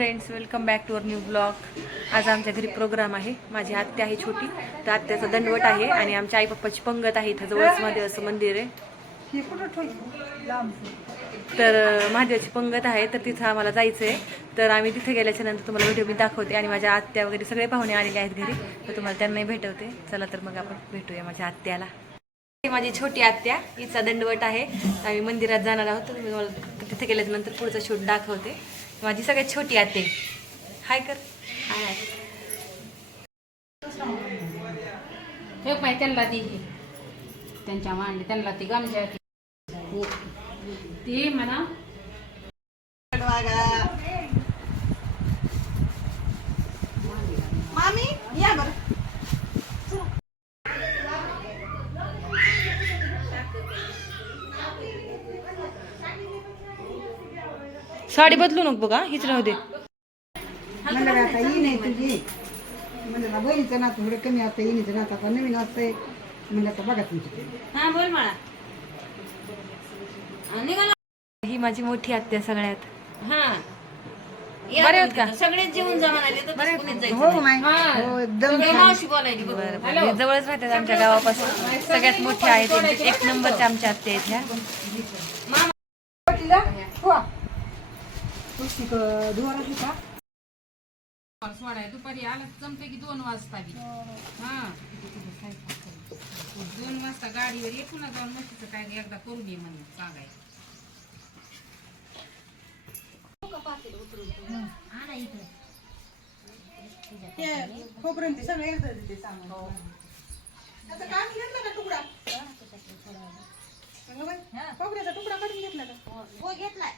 Friends welcome back to our new blog आज आमच्या घरी प्रोग्राम आहे. माझी आत्या आहे छोटी. तर आत्याचा दंडवट आहे आणि आमच्या आई पप्पाची पंगत आहे इथं जवळच महादेवाचं मंदिर आहे. तर महादेवाची पंगत आहे तर तिथं आम्हाला जायचं आहे तर आम्ही तिथे गेल्याच्यानंतर तुम्हाला व्हिडिओ मी दाखवते आणि माझ्या आत्या वगैरे सगळे पाहुणे आलेले आहेत घरी. तर तुम्हाला त्यांनाही भेटवते. चला तर मग आपण भेटूया माझ्या आत्याला. माझी छोटी आत्या हिचा दंडवट आहे. आम्ही मंदिरात जाणार आहोत. तर मी तुम्हाला तिथे गेल्याच्यानंतर पुढचा शूट दाखवते. माझी सगळ्यात छोटी आहे. हाय कर. हाय हे पाय त्यांना ती. त्यांच्या मांडली त्यांना ती गमजा ती म्हणा मामी या बरं साडी बदलू नको बघा हीच राहू दे. म्हणलं का आता ही नाही तुझी. म्हणलं का बहिणीचं नातं थोडं कमी आता येणीचं नातं आता नवीन असतंय. म्हणलं का बघा तुमची. हा बोल मला निघाला. ही माझी मोठी आत्या सगळ्यात. हा. बरे आहेत का? सगळेच तर कोणीच जायचं हो माय हा. एकदम सगळे छान. मावशी बोलायली बघ. बरं बरं. जवळच राहतात आमच्या गावापासून. सगळ्यात मोठ्या आहेत एक नंबरच्या आमच्या आत्या आहेत ह्या. तिला हो. तुळशी क- दुवाराची का? सोडाय. दुपारी आला जमते की दोन वाजता बी. हा दोन वाजता गाडीवर ये पुन्हा जाऊन मशीचं काय एकदा करून ये म्हणे सांगाय ते खोबरं ते सगळं एकदा देते सामान त्याचं काम घेतलं का तुकडा? खोबऱ्याचा तुकडा काढून घेतला का? हो घेतलाय.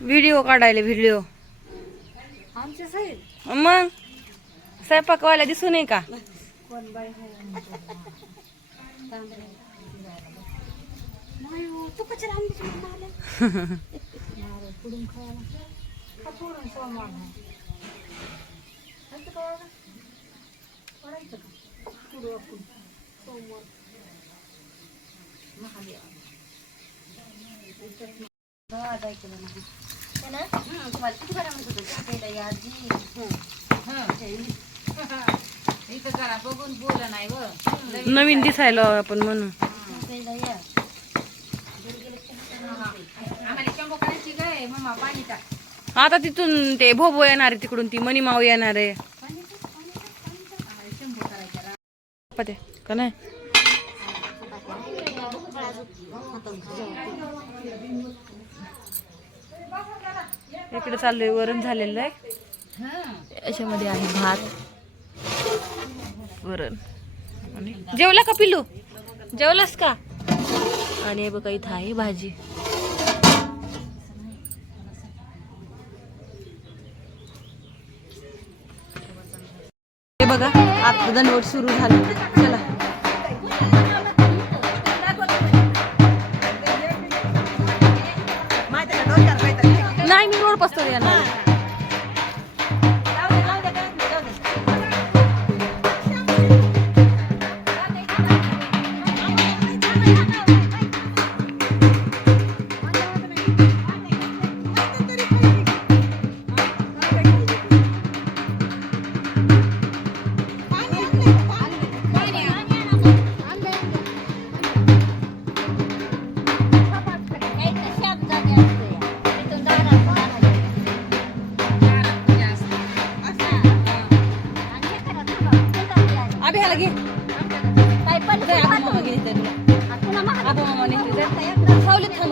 व्हिडिओ काढायला व्हिडिओ आमच्या साहेब. मग? स्वयंपाकवाल्या दिसू नये का तू कशाला आणली मला पुढून खायला का पुढून सोमवार आहे असं का वागा? पडायचं पुढं आपण. सोमवार. इथं. जरा बघून बोल नाही व. नवीन दिसायला आपण म्हणून. आता तिथून ते भोबो येणार आहे तिकडून ती मणिमाव येणार आहे. पते का नाही? इकडे चाललंय वरण झालेलं आहे. याच्यामध्ये आहे भात वरण. आणि जेवला का पिलू जेवलास का? आणि बघा इथं आहे भाजी. हे बघा. आता दंडवट सुरू झाला. चला. नाही मी रोड पसतो यांना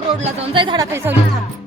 रोडला जाऊन. जाय झाडा खाली सावलीत थांब.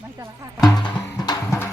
mas ela tá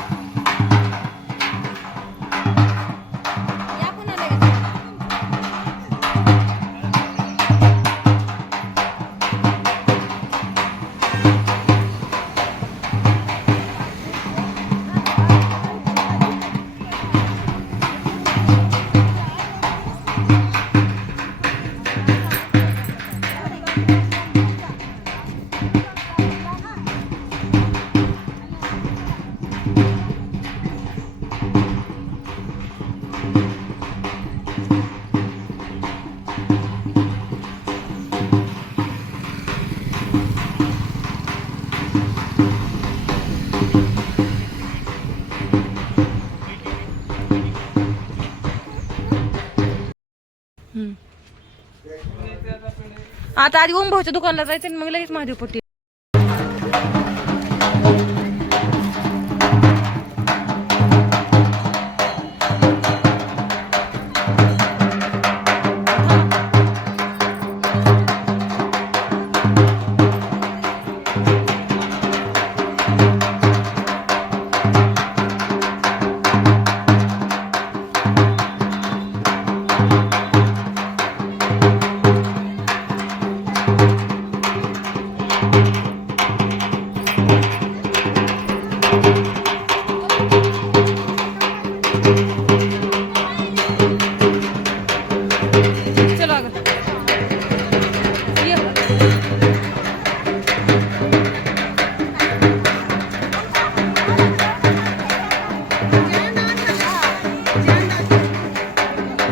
आता आधी ओम भाऊच्या दुकानला जायचं आणि मग लगेच महादेव पट्टी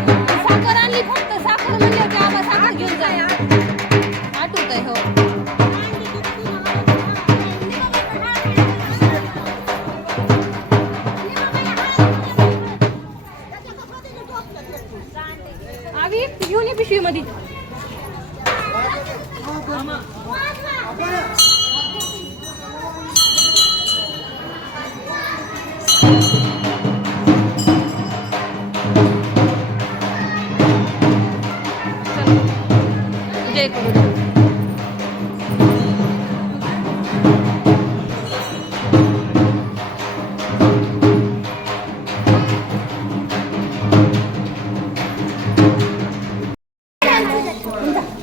साखर आणली फक्त. साखर म्हणली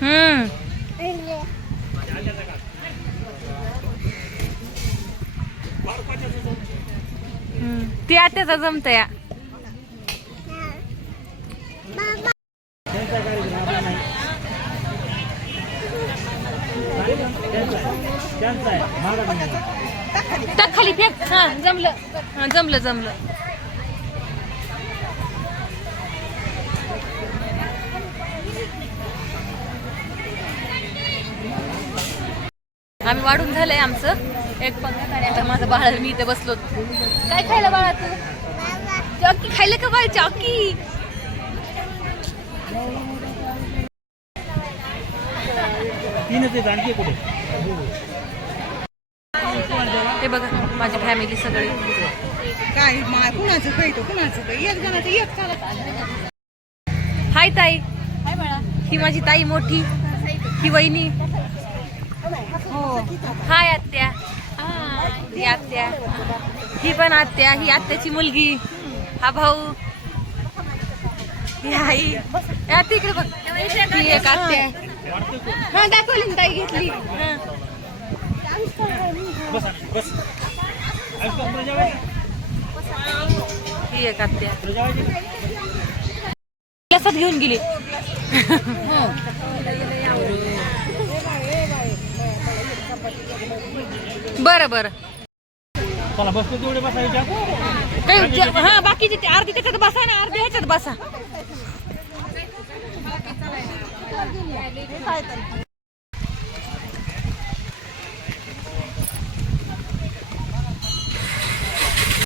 हम्म हम्म. ती आत्याचा जमत या. टाक खाली फेक. हा जमलं. हा जमलं जमलं. आम्ही वाढून झालंय आमचं. एक पंगत आणि माझं बाळ मी इथे बसलो काय खायला बाळा तू? चॉकी खायला का बाळ चॉकी ते बघा माझी फॅमिली सगळी. काय मा कुणाचं काही तो कुणाचं काही? एक जणाचं एक चालत आलं हाय ताई. हाय बाळा. ही माझी ताई मोठी. ही वहिनी. हो. हाय आत्या. ही आत्या. ही पण आत्या. ही आत्याची मुलगी. हा भाऊ. ही आई. आत्या इकडे बघ. ही एक आत्या हा दाखवली ताई घेतली. हा. एक आत्या. लसत घेऊन गेली. बरं बरं. काही हा बाकीचे ते अर्धी त्याच्यात बसा ना अर्धी ह्याच्यात बसा. 来给你拍视频